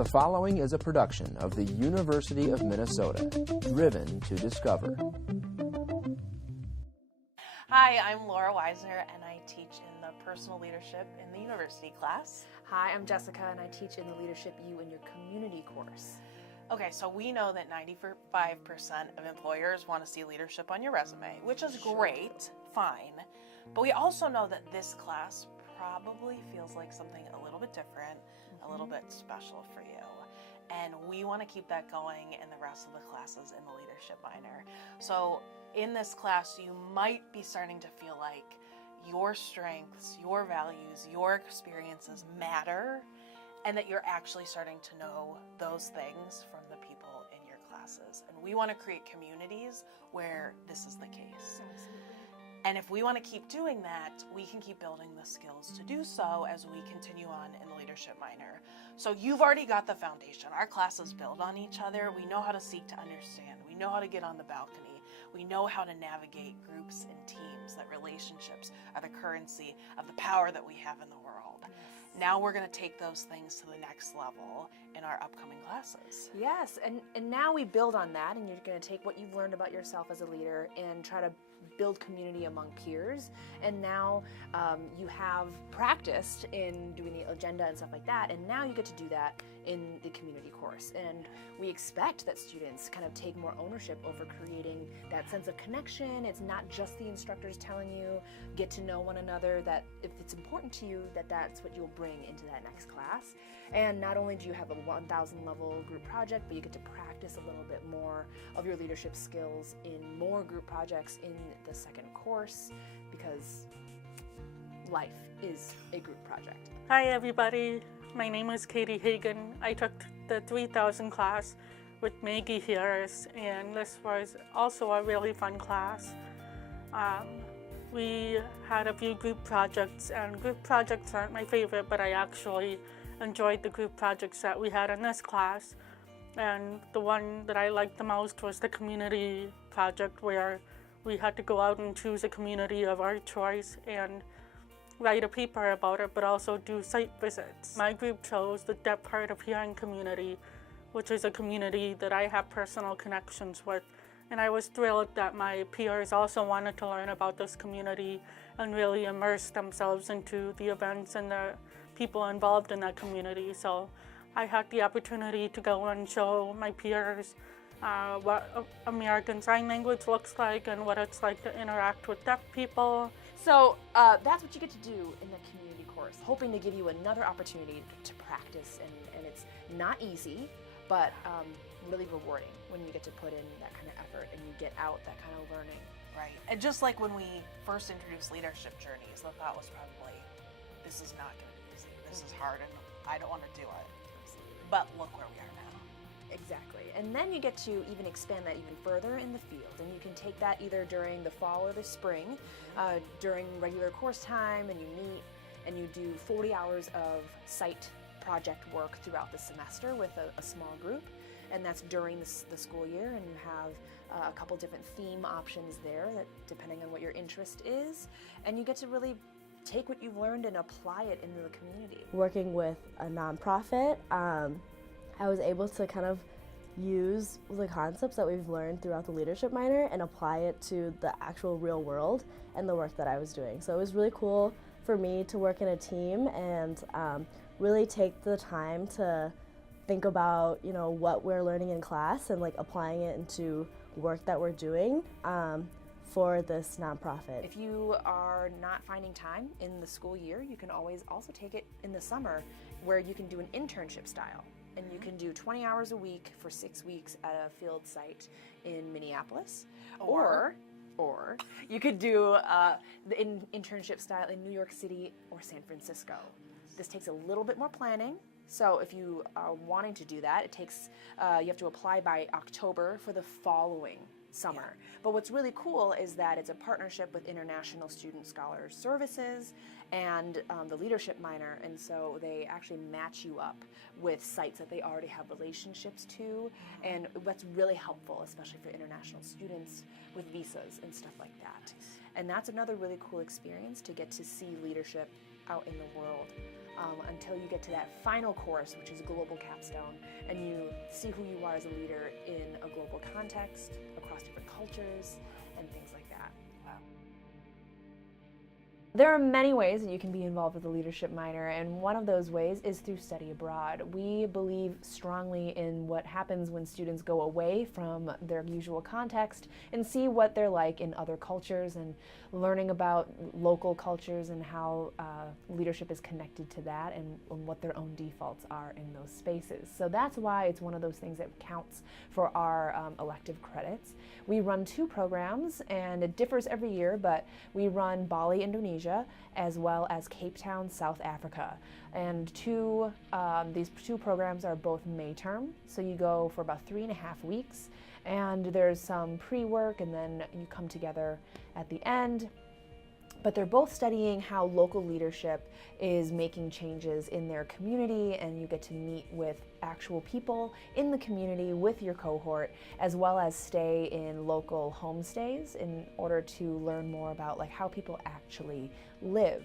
The following is a production of the University of Minnesota, driven to discover. Hi, I'm Laura Weisner, and I teach in the personal leadership in the university class. Hi, I'm Jessica, and I teach in the Leadership U in your community course. Okay, so we know that 95% of employers want to see leadership on your resume, which is great, fine. But we also know that this class probably feels like something a little bit different, a little bit special for you. And we want to keep that going in the rest of the classes in the leadership minor. So in this class, you might be starting to feel like your strengths, your values, your experiences matter, and that you're actually starting to know those things from the people in your classes. And we want to create communities where this is the case. Absolutely. And if we want to keep doing that, we can keep building the skills to do so as we continue on in the leadership minor. So you've already got the foundation. Our classes build on each other. We know how to seek to understand. We know how to get on the balcony. We know how to navigate groups and teams, that relationships are the currency of the power that we have in the world. Now we're going to take those things to the next level in our upcoming classes. Yes, and now we build on that, and you're going to take what you've learned about yourself as a leader and try to build community among peers. And now you have practiced in doing the agenda and stuff like that, and now you get to do that in the community course. And we expect that students kind of take more ownership over creating that sense of connection. It's not just the instructors telling you, get to know one another, that if it's important to you, that's what you'll bring into that next class. And not only do you have a 1,000 level group project, but you get to practice a little bit more of your leadership skills in more group projects in the second course, because life is a group project. Hi everybody, my name is Katie Hagan. I took the 3000 class with Maggie Harris, and this was also a really fun class. We had a few group projects, and group projects aren't my favorite, but I actually enjoyed the group projects that we had in this class. And the one that I liked the most was the community project, where we had to go out and choose a community of our choice and write a paper about it, but also do site visits. My group chose the Deaf Hard of Hearing community, which is a community that I have personal connections with. And I was thrilled that my peers also wanted to learn about this community and really immerse themselves into the events and the people involved in that community. So I had the opportunity to go and show my peers what American Sign Language looks like and what it's like to interact with deaf people. So that's what you get to do in the community course, hoping to give you another opportunity to practice, and it's not easy, but really rewarding when you get to put in that kind of effort and you get out that kind of learning. Right. And just like when we first introduced leadership journeys, the thought was probably, this is not going to be easy. This is hard, and I don't want to do it. Absolutely. But look where we are now. Exactly. And then you get to even expand that even further in the field, and you can take that either during the fall or the spring, during regular course time, and you meet and you do 40 hours of site project work throughout the semester with a small group, and that's during the school year, and you have a couple different theme options there that depending on what your interest is, and you get to really take what you've learned and apply it into the community. Working with a nonprofit, I was able to kind of use the concepts that we've learned throughout the leadership minor and apply it to the actual real world and the work that I was doing. So it was really cool for me to work in a team and really take the time to think about, what we're learning in class and applying it into work that we're doing for this nonprofit. If you are not finding time in the school year, you can always also take it in the summer, where you can do an internship style. And you can do 20 hours a week for 6 weeks at a field site in Minneapolis, or you could do the internship style in New York City or San Francisco. This takes a little bit more planning. So if you are wanting to do that, it takes you have to apply by October for the following summer. Yeah. But what's really cool is that it's a partnership with International Student Scholars Services and the leadership minor, and so they actually match you up with sites that they already have relationships to, and that's really helpful, especially for international students with visas and stuff like that. And that's another really cool experience, to get to see leadership out in the world. until you get to that final course, which is a global capstone, and you see who you are as a leader in a global context, across different cultures, and things like that. Wow. There are many ways that you can be involved with a leadership minor, and one of those ways is through study abroad. We believe strongly in what happens when students go away from their usual context and see what they're like in other cultures, and learning about local cultures and how leadership is connected to that, and what their own defaults are in those spaces. So that's why it's one of those things that counts for our elective credits. We run 2 programs, and it differs every year, but we run Bali, Indonesia, as well as Cape Town, South Africa. And these 2 programs are both May term, so you go for about 3.5 weeks, and there's some pre-work, and then you come together at the end. But they're both studying how local leadership is making changes in their community, and you get to meet with actual people in the community with your cohort, as well as stay in local homestays in order to learn more about like how people actually live.